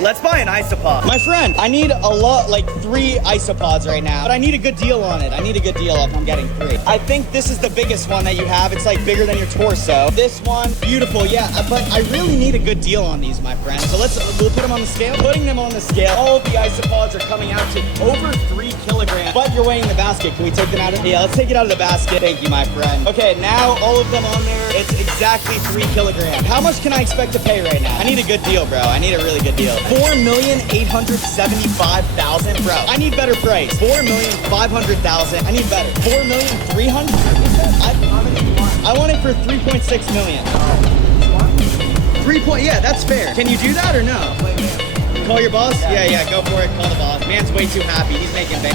Let's buy an isopod. My friend, I need a lot, like 3 isopods right now, but I need a good deal on it. I need a good deal if I'm getting 3. I think this is the biggest one that you have. It's like bigger than your torso. This one, beautiful, yeah, but I really need a good deal on these, my friend. So we'll put them on the scale. Putting them on the scale, all of the isopods are coming out to over 3 kilograms, but you're weighing the basket. Can we take them out of? Yeah, let's take it out of the basket. Thank you, my friend. Okay, now all of them on there, it's exactly 3 kilograms. How much can I expect to pay right now? I need a good deal, bro. I need a really good deal. 4,875,000, bro. I need better price. 4,500,000. I need better. 4,300,000. I want it for 3.6 million. 3 yeah, that's fair. Can you do that or no? Call your boss? Yeah, go for it. Call the boss. Man's way too happy. He's making bank.